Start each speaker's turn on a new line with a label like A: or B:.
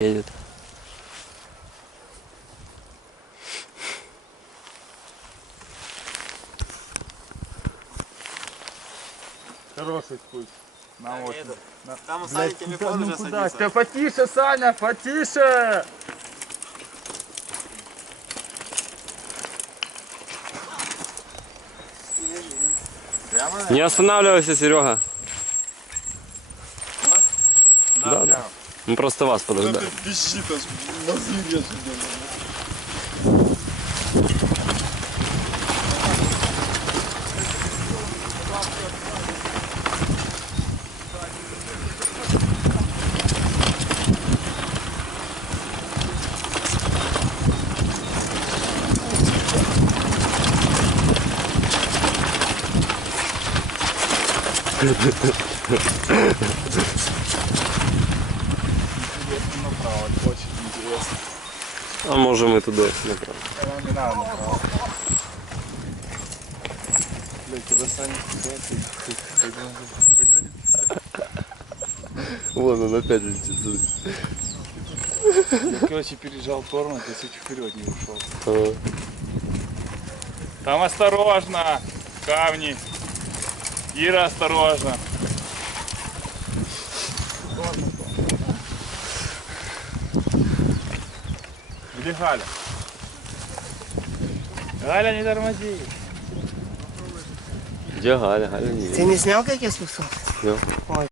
A: едет.
B: Хороший путь. На очень. На-
C: Там у Сани телефон
B: ну
C: уже
B: куда?
C: садится.
B: Да потише, Саня, потише! Прямо на-
A: Не останавливайся, Серега.
B: Да,
A: да.
B: прямо.
A: Мы просто вас подождаем.
D: пищит, аж мозги режет.
B: Интересно направо, очень интересно.
A: А можем и туда направо.
B: Нам не надо направо.
D: Блядь, когда Саня кидает, ты пойдем,
A: Вон он опять летит.
B: Я, короче, пережал тормоз, и чуть вперед не ушел.
A: А,
B: Там осторожно, камни. Ира, осторожно. Где Галя? Галя, не тормози.
A: Где Галя? Галя не
E: Ты не снял, как я спускал?
A: Снял.
E: Ой.